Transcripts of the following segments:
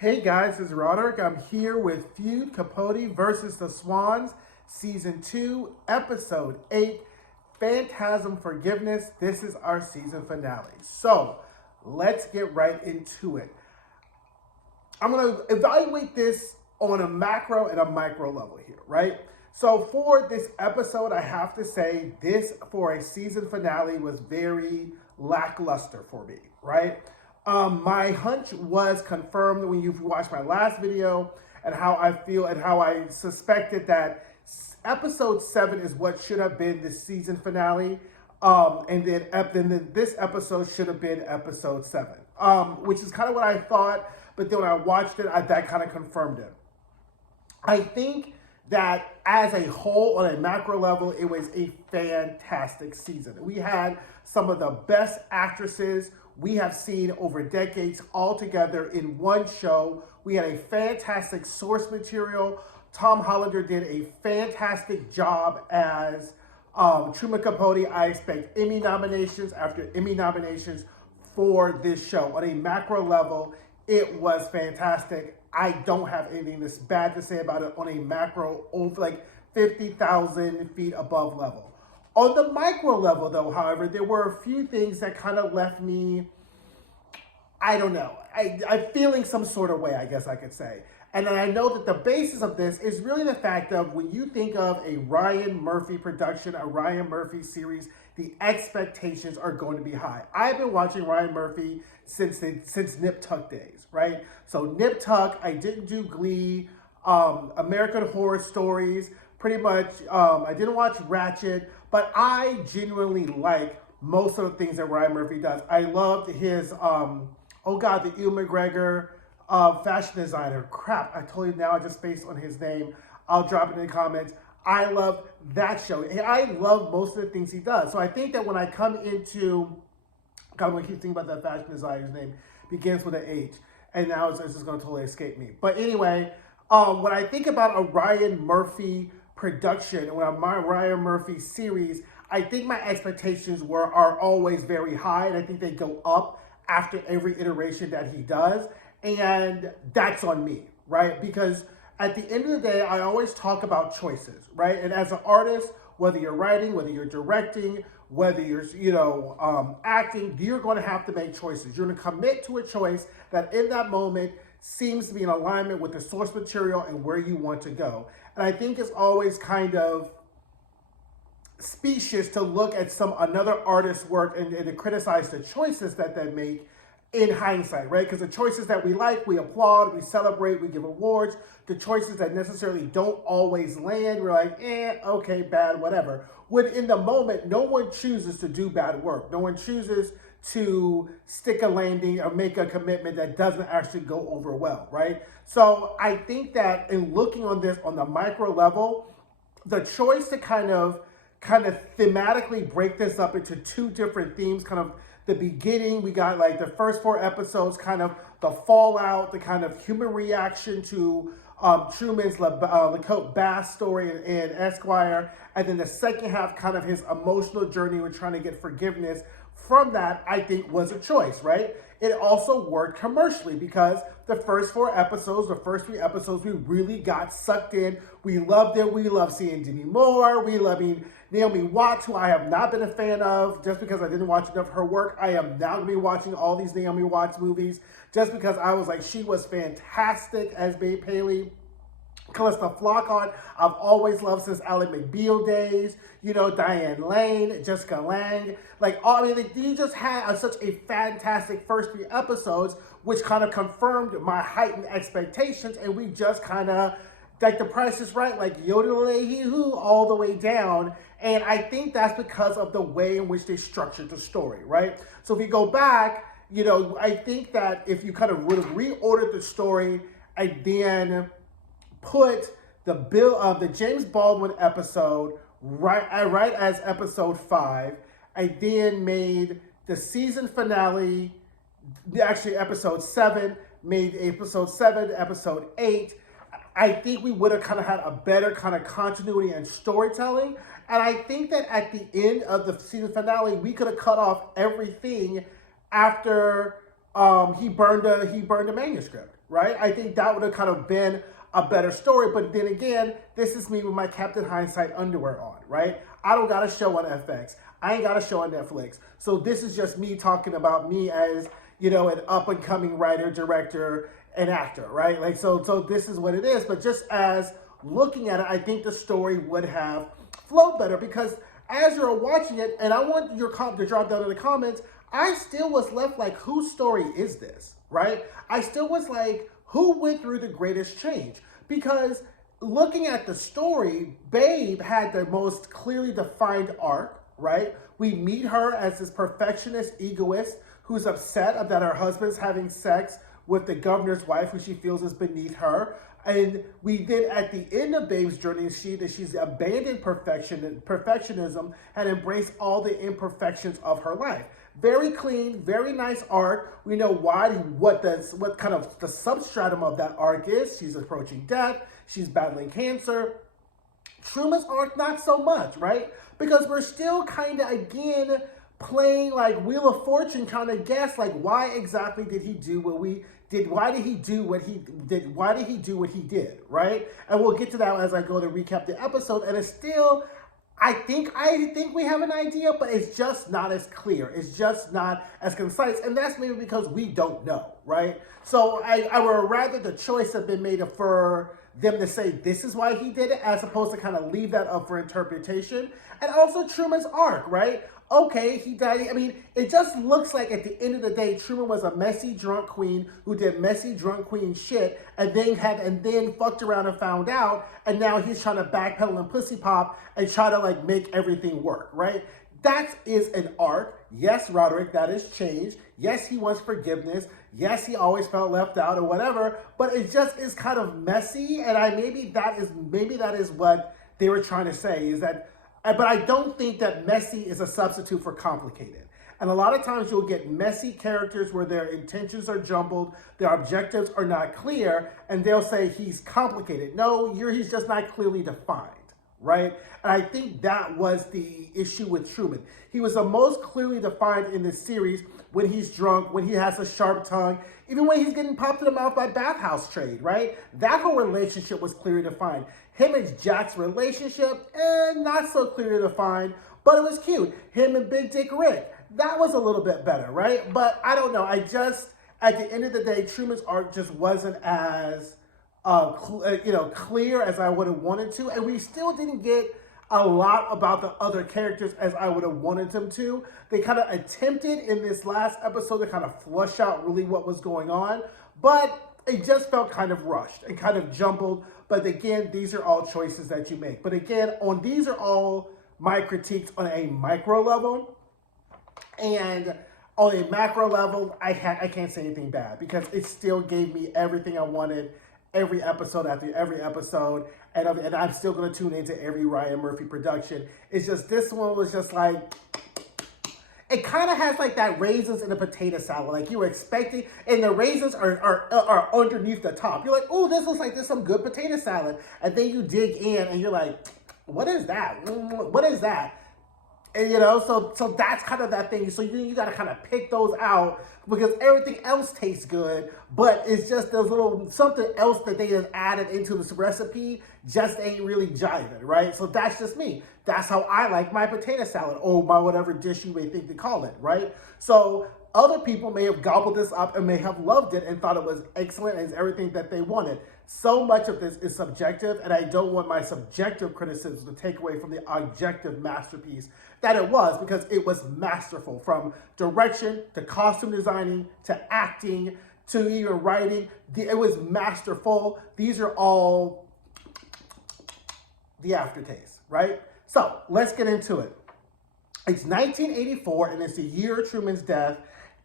Hey guys, it's Roderick. I'm here with Feud, Capote versus the Swans, Season 2, Episode 8, Phantasm Forgiveness. This is our season finale. So, let's get right into it. I'm going to evaluate this on a macro and a micro level here, right? So, for this episode, I have to say this, for a season finale, was very lackluster for me, right? My hunch was confirmed when you've watched my last video and how I feel and how I suspected that episode 7 is what should have been the season finale. And then this episode should have been episode 7, which is kind of what I thought. But then when I watched it, that kind of confirmed it. I think that as a whole, on a macro level, it was a fantastic season. We had some of the best actresses we have seen over decades all together in one show. We had a fantastic source material. Tom Hollander did a fantastic job as Truman Capote. I expect Emmy nominations after Emmy nominations for this show. On a macro level, it was fantastic. I don't have anything that's bad to say about it on a macro, over like 50,000 feet above level. On the micro level, though, however, there were a few things that kind of left me, I don't know, I'm feeling some sort of way, I guess I could say. And I know that the basis of this is really the fact of when you think of a Ryan Murphy production, a Ryan Murphy series, the expectations are going to be high. I've been watching Ryan Murphy since Nip Tuck days, right? So Nip Tuck, I didn't do Glee, American Horror Stories, pretty much, I didn't watch Ratchet, but I genuinely like most of the things that Ryan Murphy does. I loved his, the Ewan McGregor fashion designer. Crap, I told you now, I just spaced on his name. I'll drop it in the comments. I love that show. I love most of the things he does. So I think that when I come into, God, I keep thinking about that fashion designer's name, begins with an H, and now it's just going to totally escape me. But anyway, when I think about a Ryan Murphy production, and when a Ryan Murphy series, I think my expectations are always very high, and I think they go up after every iteration that he does, and that's on me, right? Because at the end of the day, I always talk about choices, right? And as an artist, whether you're writing, whether you're directing, whether you're, acting, you're going to have to make choices. You're going to commit to a choice that in that moment seems to be in alignment with the source material and where you want to go. And I think it's always kind of specious to look at another artist's work and to criticize the choices that they make in hindsight, right? Because the choices that we like, we applaud, we celebrate, we give awards. The choices that necessarily don't always land, we're like, okay, bad, whatever. When in the moment, no one chooses to do bad work. No one chooses to stick a landing or make a commitment that doesn't actually go over well, right? So I think that in looking on this on the micro level, the choice to kind of thematically break this up into two different themes, kind of the beginning, we got like the first 4 episodes, kind of the fallout, the kind of human reaction to Truman's LaCote Bass story and Esquire, and then the second half, kind of his emotional journey with trying to get forgiveness from that, I think was a choice, right? It also worked commercially because the first 4 episodes, the first 3 episodes, we really got sucked in. We loved it. We loved seeing Demi Moore. We loved Naomi Watts, who I have not been a fan of just because I didn't watch enough of her work. I am now going to be watching all these Naomi Watts movies just because I was like, she was fantastic as Babe Paley. Callista Flockhart, I've always loved since Ally McBeal days, Diane Lane, Jessica Lange. You just had such a fantastic first 3 episodes, which kind of confirmed my heightened expectations, and we just kind of, like The Price is Right, like yodel-hoo all the way down, and I think that's because of the way in which they structured the story, right? So if you go back, I think that if you kind of would have reordered the story and then put the James Baldwin episode right as episode 5. I then made the season finale, actually episode 7, made episode 7, episode 8. I think we would have kind of had a better kind of continuity and storytelling. And I think that at the end of the season finale, we could have cut off everything after he burned a manuscript. right? I think that would have kind of been a better story. But then again, this is me with my Captain Hindsight underwear on, right? I don't got a show on FX. I ain't got a show on Netflix. So this is just me talking about me as, an up and coming writer, director, and actor, right? Like, so this is what it is. But just as looking at it, I think the story would have flowed better, because as you're watching it, and I want your to drop down in the comments, I still was left like, whose story is this, right? I still was like, who went through the greatest change? Because looking at the story, Babe had the most clearly defined arc, right? We meet her as this perfectionist egoist who's upset that her husband's having sex with the governor's wife, who she feels is beneath her. And we then, at the end of Babe's journey, she's abandoned perfectionism and embraced all the imperfections of her life. Very clean, very nice arc. We know what kind of the substratum of that arc is. She's approaching death. She's battling cancer. Truman's arc, not so much, right? Because we're still kind of, again, playing like Wheel of Fortune, kind of guess, like, why exactly did he do what we did? Why did he do what he did? Why did he do what he did, right? And we'll get to that as I go to recap the episode. And it's still, I think we have an idea, but it's just not as clear. It's just not as concise. And that's maybe because we don't know, right? So I would rather the choice have been made for them to say this is why he did it, as opposed to kind of leave that up for interpretation. And also Truman's arc, right? Okay, he died. I mean, it just looks like at the end of the day, Truman was a messy drunk queen who did messy drunk queen shit, and then fucked around and found out, and now he's trying to backpedal and pussy pop and try to like make everything work, right? That is an arc. Yes, Roderick, that has changed. Yes, he wants forgiveness. Yes, he always felt left out or whatever, but it just is kind of messy, and maybe that is what they were trying to say, is that. But I don't think that messy is a substitute for complicated. And a lot of times you'll get messy characters where their intentions are jumbled, their objectives are not clear, and they'll say he's complicated. No, he's just not clearly defined, right? And I think that was the issue with Truman. He was the most clearly defined in this series when he's drunk, when he has a sharp tongue, even when he's getting popped in the mouth by bathhouse trade, right? That whole relationship was clearly defined. Him and Jack's relationship, not so clearly defined, but it was cute. Him and Big Dick Rick, that was a little bit better, right? But I don't know. At the end of the day, Truman's arc just wasn't as clear as I would have wanted to, and we still didn't get a lot about the other characters as I would have wanted them to. They kind of attempted in this last episode to kind of flush out really what was going on, but it just felt kind of rushed and kind of jumbled. But again, these are all choices that you make. But again, these are all my critiques on a micro level. And on a macro level, I can't say anything bad, because it still gave me everything I wanted every episode after every episode. And I'm still going to tune into every Ryan Murphy production. It's just, this one was just like, it kind of has like that raisins in a potato salad, like you were expecting, and the raisins are underneath the top. You're like, oh, this looks like there's some good potato salad. And then you dig in and you're like, what is that? What is that? And so that's kind of that thing. So you got to kind of pick those out, because everything else tastes good, but it's just those little something else that they have added into this recipe just ain't really jiving, right? So that's just me. That's how I like my potato salad, or my whatever dish you may think to call it, right? So other people may have gobbled this up and may have loved it and thought it was excellent and everything that they wanted. So much of this is subjective, and I don't want my subjective criticism to take away from the objective masterpiece that it was, because it was masterful, from direction to costume designing to acting to even writing. It was masterful. These are all the aftertaste, right? So let's get into it. It's 1984, and it's the year of Truman's death,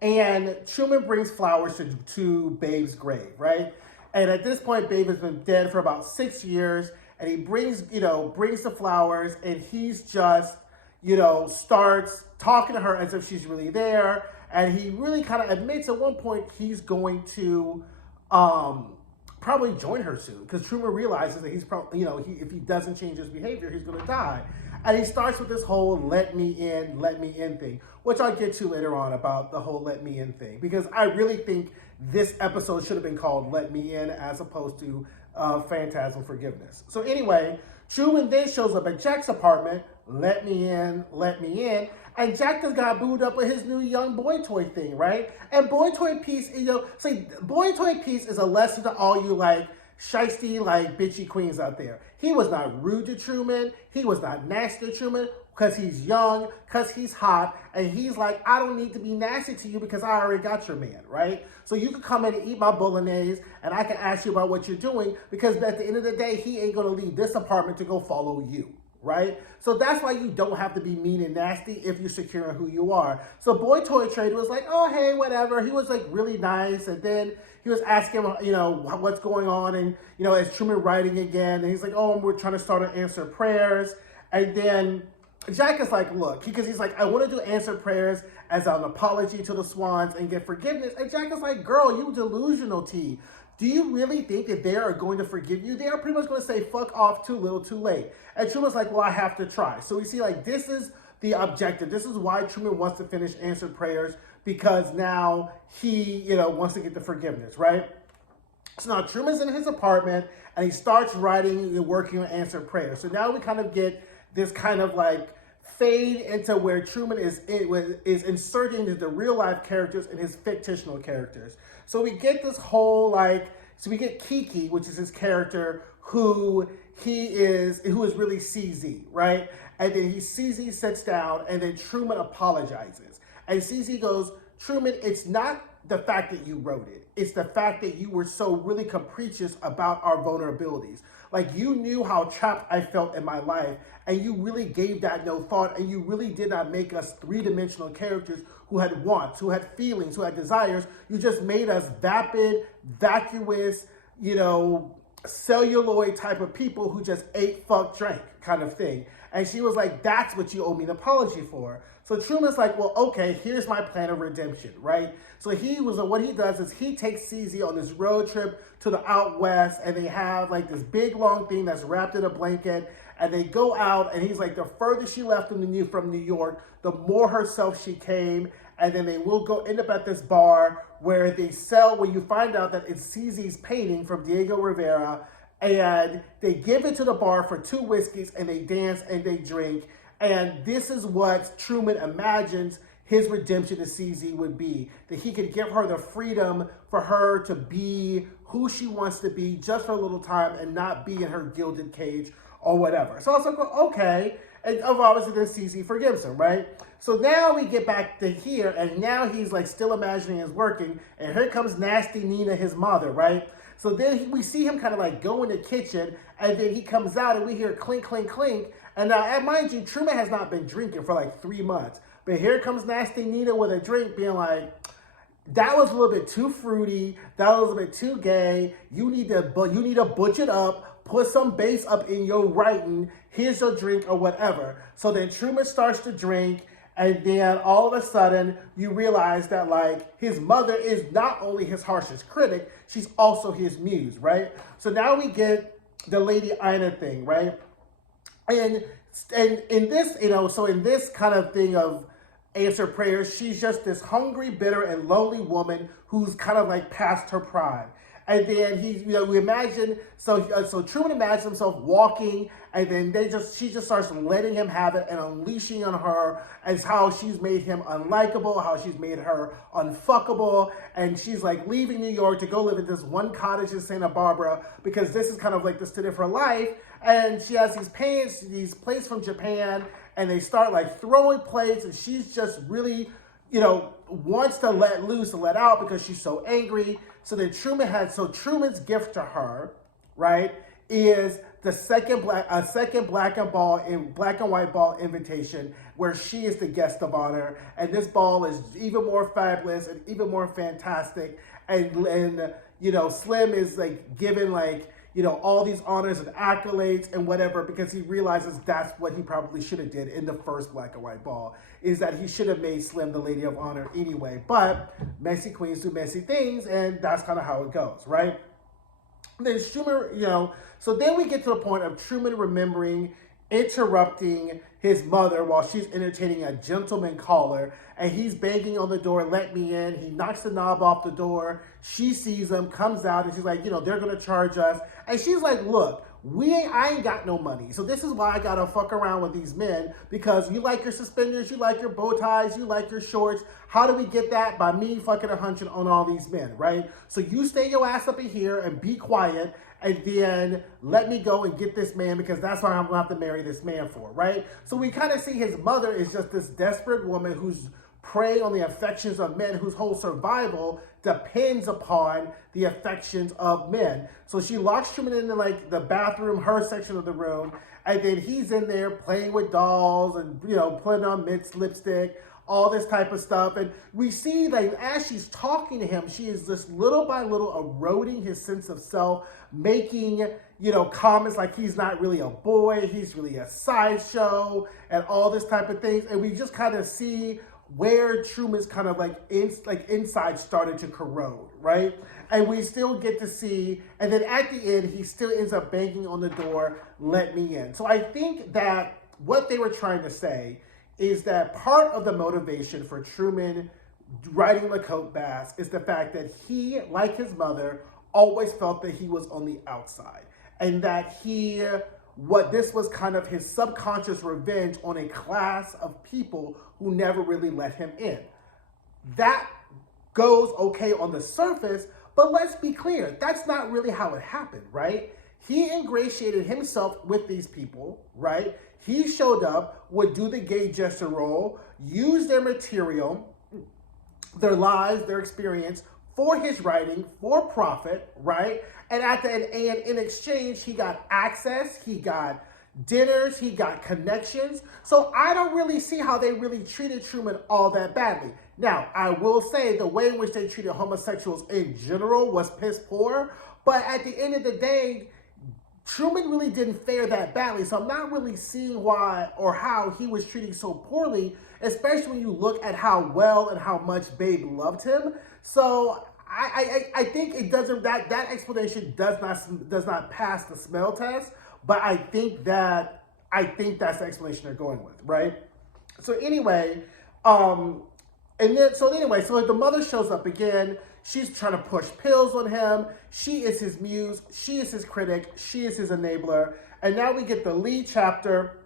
and Truman brings flowers to Babe's grave, right? And at this point, Babe has been dead for about 6 years, and he brings the flowers, and he's just, starts talking to her as if she's really there. And he really kind of admits at one point he's going to probably join her soon, because Truman realizes that he's probably, if he doesn't change his behavior, he's going to die. And he starts with this whole let me in thing, which I'll get to later on about the whole let me in thing, because I really think this episode should have been called Let Me In as opposed to Phantasm Forgiveness. So anyway, Truman then shows up at Jack's apartment, let me in, and Jack just got booed up with his new young boy toy thing, right? And boy toy piece, boy toy piece is a lesson to all you like shiesty, like bitchy queens out there. He was not rude to Truman. He was not nasty to Truman because he's young, because he's hot, and he's like, I don't need to be nasty to you because I already got your man, right? So you can come in and eat my bolognese, and I can ask you about what you're doing because at the end of the day, he ain't gonna leave this apartment to go follow you, right? So that's why you don't have to be mean and nasty if you're secure in who you are. So Boy Toy Trader was like, oh, hey, whatever. He was like really nice, and then he was asking him, what's going on, and, is Truman writing again? And he's like, oh, we're trying to start to answer prayers. And then Jack is like, look, because he's like, I want to do answered prayers as an apology to the Swans and get forgiveness. And Jack is like, girl, you delusional T. Do you really think that they are going to forgive you? They are pretty much going to say, fuck off, too little, too late. And Truman's like, well, I have to try. So we see, like, this is the objective. This is why Truman wants to finish answered prayers, because now he, wants to get the forgiveness, right? So now Truman's in his apartment, and he starts writing and working on answered prayers. So now we kind of get this kind of like fade into where Truman is inserting the real life characters and his fictional characters. So we get this whole so we get Kiki, which is his character, who is really CZ, right? And then CZ sits down, and then Truman apologizes. And CZ goes, Truman, it's not the fact that you wrote it. It's the fact that you were so really capricious about our vulnerabilities. Like, you knew how trapped I felt in my life, and you really gave that no thought, and you really did not make us three-dimensional characters who had wants, who had feelings, who had desires. You just made us vapid, vacuous, celluloid type of people who just ate, fuck, drank kind of thing. And she was like, that's what you owe me an apology for. So Truman's like, well, okay, here's my plan of redemption, right? So what he does is he takes CZ on this road trip to the out west, and they have like this big long thing that's wrapped in a blanket, and they go out, and he's like, the further she left from New York, the more herself she came, and then they will end up at this bar where you find out that it's CZ's painting from Diego Rivera, and they give it to the bar for 2 whiskeys, and they dance and they drink. And this is what Truman imagines his redemption to CZ would be, that he could give her the freedom for her to be who she wants to be just for a little time and not be in her gilded cage or whatever. So I was like, okay. And obviously then CZ forgives him, right? So now we get back to here, and now he's like still imagining it's working, and here comes Nasty Nina, his mother, right? So then we see him kind of like go in the kitchen, and then he comes out, and we hear clink, clink, clink. And now, mind you, Truman has not been drinking for like 3 months. But here comes Nasty Nina with a drink being like, that was a little bit too fruity. That was a little bit too gay. You need to butch it up, put some bass up in your writing. Here's your drink or whatever. So then Truman starts to drink. And then all of a sudden, you realize that like his mother is not only his harshest critic, she's also his muse, right? So now we get the Lady Ina thing, right? And in this, so in this kind of thing of answer prayers, she's just this hungry, bitter, and lonely woman who's kind of like past her prime. And then we imagine, so Truman imagines himself walking, and then she just starts letting him have it and unleashing on her as how she's made him unlikable, how she's made her unfuckable, and she's like leaving New York to go live in this one cottage in Santa Barbara because this is kind of like the state of her life. And she has these plates from Japan, and they start like throwing plates, and she's just really, wants to let loose and let out because she's so angry. So then Truman's gift to her, right, is the second black and white ball invitation where she is the guest of honor, and this ball is even more fabulous and even more fantastic, and Slim is like given like all these honors and accolades and whatever, because he realizes that's what he probably should have did in the first black and white ball, is that he should have made Slim the Lady of Honor anyway. But messy queens do messy things, and that's kind of how it goes, right? And then Truman, so then we get to the point of Truman remembering interrupting his mother while she's entertaining a gentleman caller, and he's banging on the door, let me in. He knocks the knob off the door. She sees him, comes out, and she's like, they're gonna charge us. And she's like, look, I ain't got no money. So this is why I gotta fuck around with these men, because you like your suspenders, you like your bow ties, you like your shorts. How do we get that? By me fucking a hunching on all these men, right? So you stay your ass up in here and be quiet, and then let me go and get this man, because that's what I'm gonna have to marry this man for, right? So we kind of see his mother is just this desperate woman who's preying on the affections of men, whose whole survival depends upon the affections of men. So she locks Truman into like the bathroom, her section of the room, and then he's in there playing with dolls and putting on mixed lipstick, all this type of stuff. And we see like as she's talking to him, she is just little by little eroding his sense of self, making comments like he's not really a boy, he's really a sideshow, and all this type of things. And we just kind of see where Truman's kind of inside started to corrode, right? And we still get to see, and then at the end, he still ends up banging on the door, let me in. So I think that what they were trying to say is that part of the motivation for Truman writing Capote Basque is the fact that he, like his mother, always felt that he was on the outside, and that this was kind of his subconscious revenge on a class of people who never really let him in. That goes okay on the surface, but let's be clear, that's not really how it happened, right? He ingratiated himself with these people, right? He showed up, would do the gay gesture role, use their material, their lives, their experience for his writing, for profit, right? And in exchange, he got access, he got dinners, he got connections. So I don't really see how they really treated Truman all that badly. Now, I will say the way in which they treated homosexuals in general was piss poor, but at the end of the day, Truman really didn't fare that badly. So I'm not really seeing why or how he was treated so poorly, especially when you look at how well and how much Babe loved him. So I think it doesn't, that explanation does not pass the smell test, but I think that's the explanation they're going with, right? So anyway, so the mother shows up again. She's trying to push pills on him. She is his muse. She is his critic. She is his enabler. And now we get the lead chapter,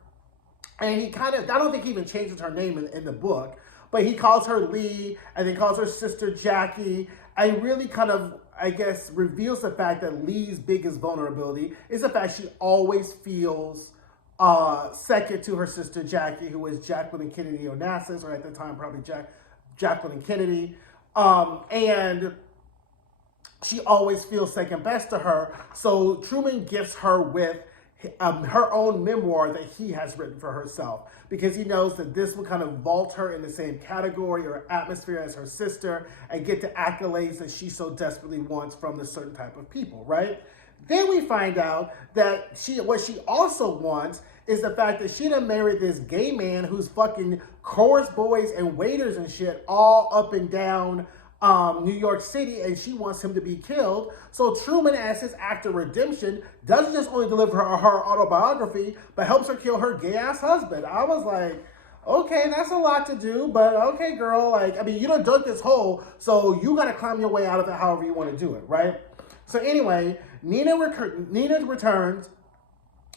and he I don't think he even changes her name in the book, but he calls her Lee, and then calls her sister Jackie, and really kind of, I guess, reveals the fact that Lee's biggest vulnerability is the fact she always feels second to her sister Jackie, who is Jacqueline Kennedy Onassis, or at the time probably Jacqueline Kennedy. And she always feels second best to her. So Truman gifts her with her own memoir that he has written for herself, because he knows that this will kind of vault her in the same category or atmosphere as her sister and get the accolades that she so desperately wants from the certain type of people, right? Then we find out that what she also wants is the fact that she done married this gay man who's fucking chorus boys and waiters and shit all up and down New York City, and she wants him to be killed. So Truman, as his act of redemption, doesn't just only deliver her autobiography, but helps her kill her gay-ass husband. I was like, okay, that's a lot to do, but okay, girl. You done dug this hole, so you gotta climb your way out of it however you want to do it, right? So anyway, Nina returns,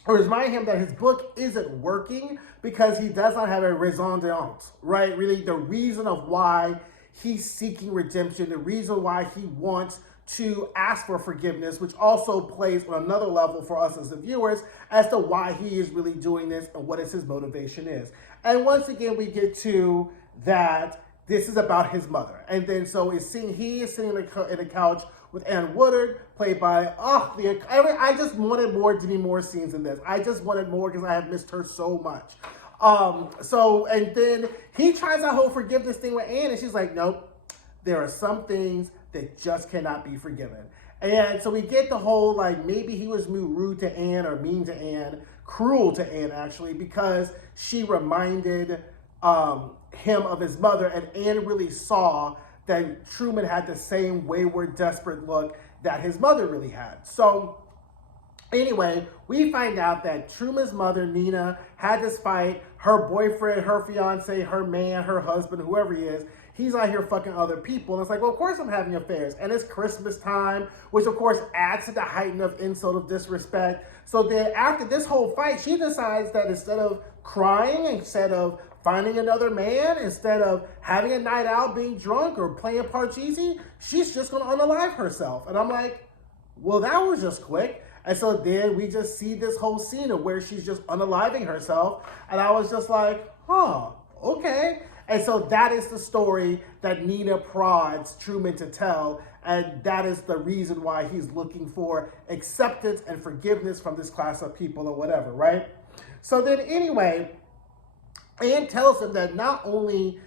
or remind him that his book isn't working because he does not have a raison d'être, right? Really, the reason of why he's seeking redemption, the reason why he wants to ask for forgiveness, which also plays on another level for us as the viewers as to why he is really doing this and what his motivation is. And once again, we get to that this is about his mother. And then so he is sitting in a couch with Ann Woodard, played by, I just wanted more Demi Moore scenes in this. I just wanted more because I have missed her so much. And then he tries that whole forgiveness thing with Anne, and she's like, nope, there are some things that just cannot be forgiven. And so we get the whole, maybe he was rude to Anne or mean to Anne, cruel to Anne, actually, because she reminded him of his mother, and Anne really saw that Truman had the same wayward, desperate look that his mother really had. So Anyway, we find out that Truman's mother, Nina, had this fight. Her boyfriend, her fiance, her man, her husband, whoever he is, he's out here fucking other people. And it's like, well, of course I'm having affairs. And it's Christmas time, which of course adds to the heighten of insult of disrespect. So then after this whole fight, she decides that instead of crying, instead of finding another man, instead of having a night out, being drunk, or playing Parcheesi, she's just going to unalive herself. And I'm like, well, that was just quick. And so then we just see this whole scene of where she's just unaliving herself. And I was just like, huh, okay. And so that is the story that Nina prods Truman to tell. And that is the reason why he's looking for acceptance and forgiveness from this class of people or whatever, right? So then anyway, Anne tells him that not only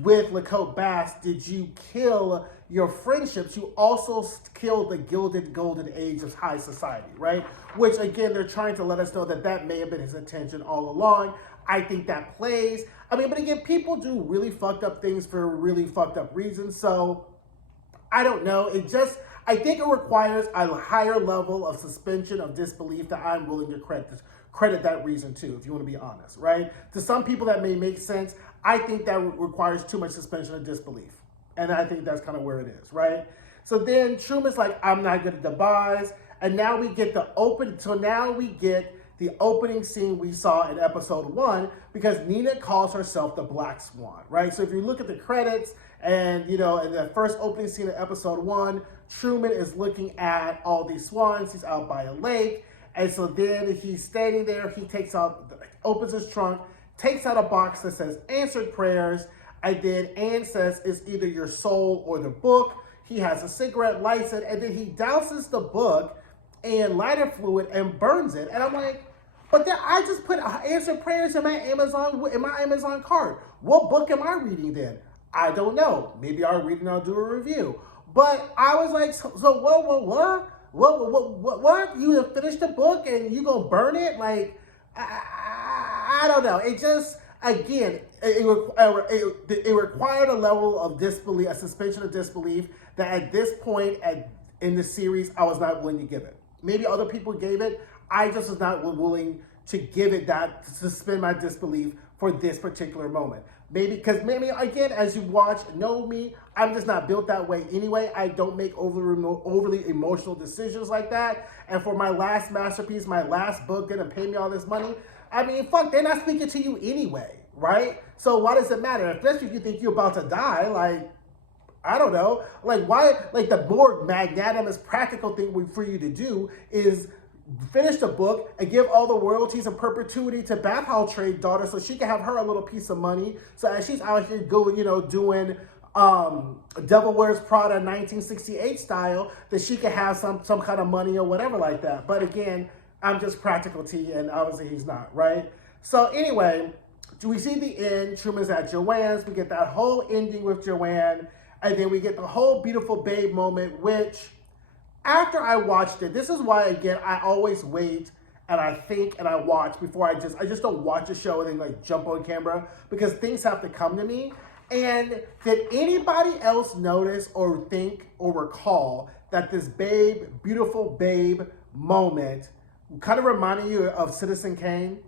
with Lacote Bass did you kill your friendships, you also killed the gilded golden age of high society, right? Which again, they're trying to let us know that that may have been his intention all along. I think that plays. I mean, but again, people do really fucked up things for really fucked up reasons. So I don't know. I think it requires a higher level of suspension of disbelief that I'm willing to credit that reason to, if you want to be honest, right? To some people that may make sense. I think that requires too much suspension of disbelief. And I think that's kind of where it is, right? So then Truman's like, I'm not going to devise. And now we get the opening scene we saw in episode 1, because Nina calls herself the Black Swan, right? So if you look at the credits and, in the first opening scene of episode 1, Truman is looking at all these swans. He's out by a lake. And so then he's standing there. He opens his trunk, takes out a box that says answered prayers. And then Anne says it's either your soul or the book. He has a cigarette, lights it, and then he douses the book in lighter fluid and burns it. And I'm like, but then I just put answered prayers in my Amazon cart. What book am I reading then? I don't know. Maybe I'll read and I'll do a review. But I was like, so what? What? You have finished the book and you gonna burn it? Like, I don't know. It just, again, it required a level of disbelief, a suspension of disbelief that at this point in the series, I was not willing to give it. Maybe other people gave it. I just was not willing to give it that, to suspend my disbelief for this particular moment. Maybe, again, as you know me, I'm just not built that way anyway. I don't make overly emotional decisions like that. And for my last masterpiece, my last book, gonna pay me all this money, I mean, fuck, they're not speaking to you anyway, right? So why does it matter? Especially if you think you're about to die, like, I don't know. Like, why, like, the more magnanimous, practical thing for you to do is finish the book and give all the royalties in perpetuity to Bath House Trade daughter so she can have her a little piece of money. So as she's out here going, doing Devil Wears Prada 1968 style, that she can have some kind of money or whatever like that. But again, I'm just practical T, and obviously he's not, right? So anyway, we see the end. Truman's at Joanne's. We get that whole ending with Joanne. And then we get the whole beautiful babe moment, which after I watched it, this is why, again, I always wait and I think and I watch before I just don't watch a show and then like jump on camera, because things have to come to me. And did anybody else notice or think or recall that this babe, beautiful babe moment kind of reminded you of Citizen Kane,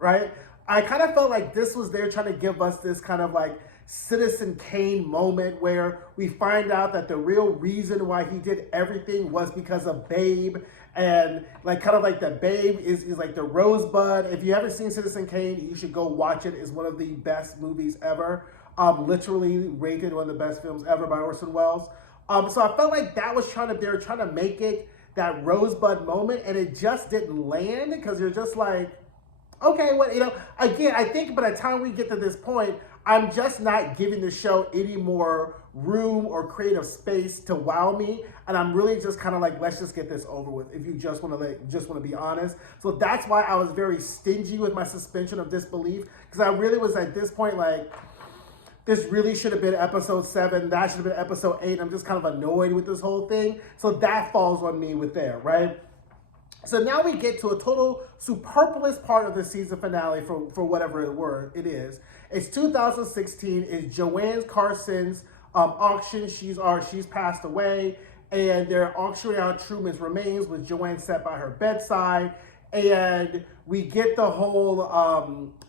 right? I kind of felt like this was there trying to give us this kind of like Citizen Kane moment where we find out that the real reason why he did everything was because of Babe, and like kind of like the Babe is like the rosebud. If you haven't seen Citizen Kane, you should go watch it. It's one of the best movies ever. Literally rated one of the best films ever by Orson Welles. So I felt like that was they were trying to make it that rosebud moment, and it just didn't land, because you're just like, okay, what, again, I think by the time we get to this point, I'm just not giving the show any more room or creative space to wow me, and I'm really just kind of like, let's just get this over with. If you just want to be honest, so that's why I was very stingy with my suspension of disbelief, because I really was at this point like, this really should have been episode 7. That should have been episode 8. I'm just kind of annoyed with this whole thing, so that falls on me with there, right? So now we get to a total superfluous part of the season finale for whatever it is. It's 2016. It's Joanne Carson's auction. She's passed away, and they're auctioning out Truman's remains with Joanne sat by her bedside. And we get the whole,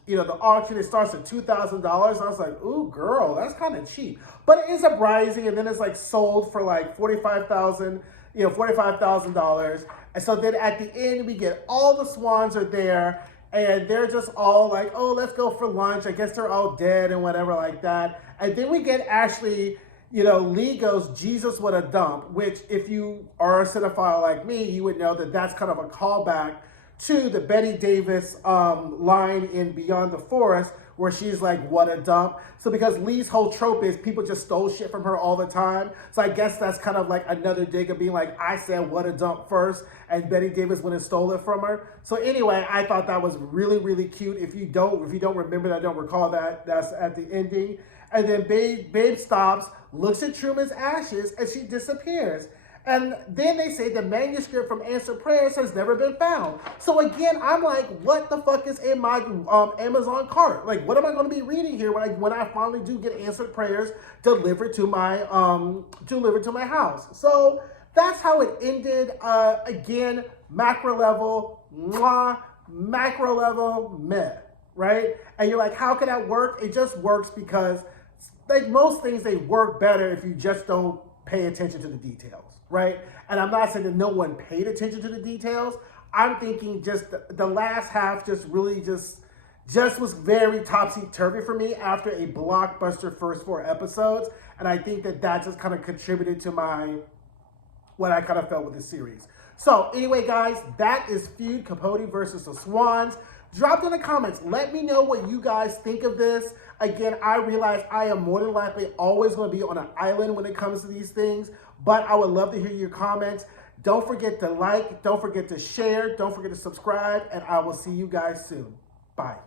the auction. It starts at $2,000. I was like, ooh, girl, that's kind of cheap. But it ends up rising, and then it's like sold for like $45,000. And so then at the end, we get all the Swans are there, and they're just all like, oh, let's go for lunch. I guess they're all dead and whatever like that. And then we get Ashley. Lee goes, Jesus, what a dump, which if you are a cinephile like me, you would know that that's kind of a callback to the Betty Davis line in Beyond the Forest, where she's like, what a dump. So because Lee's whole trope is people just stole shit from her all the time. So I guess that's kind of like another dig of being like, I said what a dump first, and Betty Davis went and stole it from her. So anyway, I thought that was really, really cute. If you don't remember that, don't recall that, that's at the ending. And then Babe stops, looks at Truman's ashes, and she disappears. And then they say the manuscript from Answered Prayers has never been found. So again, I'm like, what the fuck is in my Amazon cart? Like, what am I going to be reading here when I finally do get Answered Prayers delivered to my house? So that's how it ended. Again, macro level, macro level, meh, right? And you're like, how can that work? It just works because, like most things, they work better if you just don't pay attention to the details, right? And I'm not saying that no one paid attention to the details. I'm thinking just the last half just really just was very topsy-turvy for me after a blockbuster first 4 episodes. And I think that just kind of contributed to what I kind of felt with the series. So anyway, guys, that is Feud, Capote versus the Swans. Drop in the comments. Let me know what you guys think of this. Again, I realize I am more than likely always going to be on an island when it comes to these things, but I would love to hear your comments. Don't forget to like, don't forget to share, don't forget to subscribe, and I will see you guys soon. Bye.